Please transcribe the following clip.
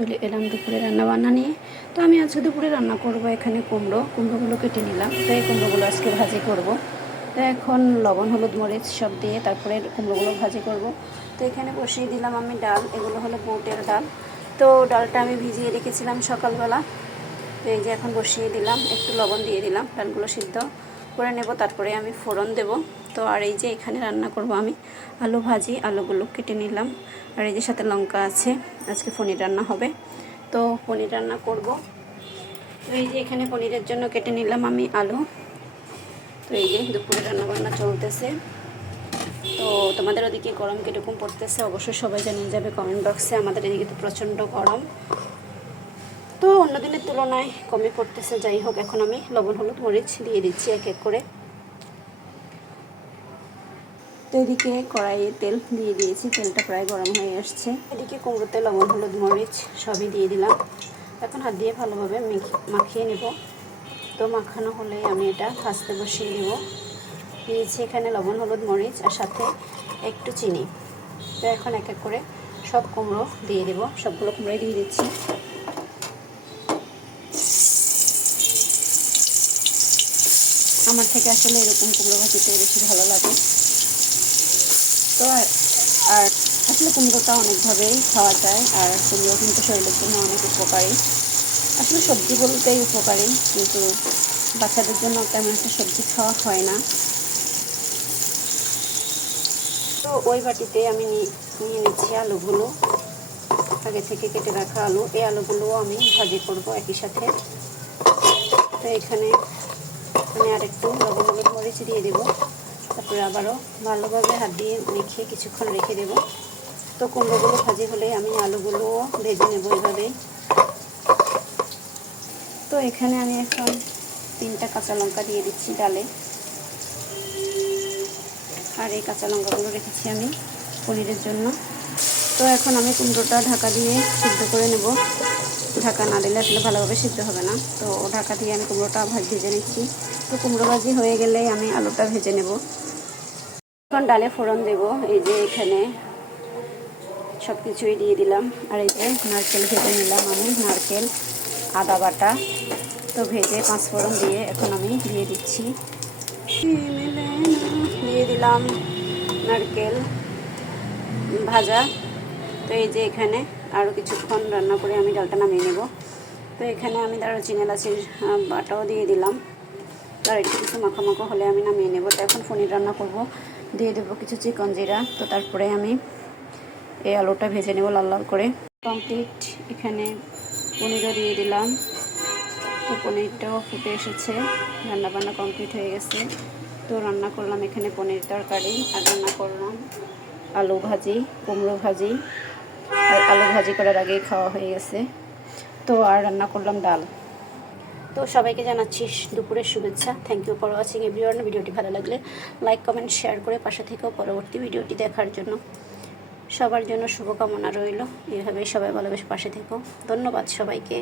চলে এলাম দুপুরে রান্নাবান্না নিয়ে। তো আমি আজকে দুপুরে রান্না করব এখানে কুমড়োগুলো কেটে নিলাম। তো এই কুমড়োগুলো আজকে ভাজি করব। তো এখন লবণ হলুদ মরিচ সব দিয়ে তারপরে কুমড়োগুলো ভাজি করব। তো এখানে বসিয়ে দিলাম আমি ডাল, এগুলো হলো বুটের ডাল। তো ডালটা আমি ভিজিয়ে রেখেছিলাম সকালবেলা। তো এই যে এখন বসিয়ে দিলাম, একটু লবণ দিয়ে দিলাম, ডালগুলো সিদ্ধ করে নেব, তারপরে আমি ফোড়ন দেব। তো আর এই যে এখানে রান্না করব আমি আলু ভাজি, আলুগুলো কেটে নিলাম। আর এই যে সাথে লঙ্কা আছে, আজকে পনির রান্না হবে। তো পনির রান্না করব। তো এই যে এখানে পনিরের জন্য কেটে নিলাম আমি আলু। তো এই যে দুপুরে রান্নাবান্না চলতেছে। তো তোমাদের ওদিকে গরম কীরকম পড়তেছে অবশ্যই সবাই জানিয়ে যাবে কমেন্ট বক্সে। আমাদের এদিকে তো প্রচণ্ড গরম, তো অন্য দিনের তুলনায় কমে পড়তেছে। যাই হোক, এখন আমি লবণ হলুদ মরিচ দিয়ে দিচ্ছি এক এক করে। তো এদিকে কড়াইয়ে তেল দিয়ে দিয়েছি, তেলটা প্রায় গরম হয়ে আসছে। এদিকে কুমড়োতে লবণ হলুদ মরিচ সবই দিয়ে দিলাম। এখন হাত দিয়ে ভালোভাবে মাখিয়ে নেব। তো মাখানো হলে আমি এটা ভাজতে বসিয়ে দেব। দিয়েছি এখানে লবণ হলুদ মরিচ আর সাথে একটু চিনি। তো এখন এক এক করে সব কুমড়ো দিয়ে দেব, সবগুলো কুমড়োই দিয়ে দিচ্ছি। আমার থেকে আসলে এরকম কুমড়ো ভাজিতে বেশি ভালো লাগে। তো আর আসলে কুমড়োটা অনেকভাবেই খাওয়া যায়, আর কুমড়ো কিন্তু শরীরের জন্য অনেক উপকারী। আসলে সবজি বলতেই উপকারী, কিন্তু বাচ্চাদের জন্য তেমন একটা সবজি খাওয়া হয় না। তো ওই বাটিতে আমি নিয়ে নিচ্ছি আলুগুলো, আগে থেকে কেটে রাখা আলু। এই আলুগুলোও আমি ভাজি করব একই সাথে। তো এখানে আমি আরেকটু লবণ হলুদ মরিচ দিয়ে দেবো, তারপরে আবারও ভালোভাবে হাত দিয়ে মেখে কিছুক্ষণ রেখে দেব। তো কুমড়োগুলো ভাজি হলে আমি আলুগুলোও ভেজে নেব এইভাবেই। তো এখানে আমি এখন 3টা কাঁচা লঙ্কা দিয়ে দিচ্ছি ডালে। আর এই কাঁচা লঙ্কাগুলো রেখেছি আমি পনিরের জন্য। তো এখন আমি কুমড়োটা ঢাকা দিয়ে সিদ্ধ করে নেব। ঢাকা না দিলে আসলে ভালোভাবে সিদ্ধ হবে না। তো ঢাকা দিয়ে আমি কুমড়োটা ভেজে নিচ্ছি। তো কুমড়ো ভাজি হয়ে গেলেই আমি আলুটা ভেজে নেব। এখন ডালে ফোড়ন দেব। এই যে এখানে সব কিছুই দিয়ে দিলাম। আর এই যে নারকেল ভেজে নিলাম আমি, নারকেল আদা বাটা। তো ভেজে 5 ফোড়ন দিয়ে এখন আমি দিয়ে দিচ্ছি, দিয়ে দিলাম নারকেল ভাজা। তো এই যে এখানে আরও কিছুক্ষণ রান্না করে আমি ডালটা নামিয়ে নেব। তো এখানে আমি দারুচিনি এলাচির বাটাও দিয়ে দিলাম। আর একটু কিছু মাখামাখা হলে আমি নামিয়ে নেব। তো এখন পনির রান্না করব, দিয়ে দেবো কিছু চিকন জিরা। তো তারপরে আমি এই আলুটা ভেজে নেব লাল লাল করে। কমপ্লিট, এখানে পনিরও দিয়ে দিলাম। তো পনিরটাও ফুটে এসেছে, রান্নাবান্না কমপ্লিট হয়ে গেছে। তো রান্না করলাম এখানে পনির তরকারি, আর রান্না করলাম আলু ভাজি, কুমড়ো ভাজি। আর আলু ভাজি করার আগেই খাওয়া হয়ে গেছে। তো আর রান্না করলাম ডাল। তো সবাইকে জানাচ্ছি দুপুরের শুভেচ্ছা। Thank you for watching everyone. ভিডিওটি ভালো লাগলে লাইক কমেন্ট শেয়ার করে পাশে থেকেও পরবর্তী ভিডিওটি দেখার জন্য। সবার জন্য শুভকামনা রইল। এইভাবেই সবাই ভালোবেসে পাশে থেকো। ধন্যবাদ সবাইকে।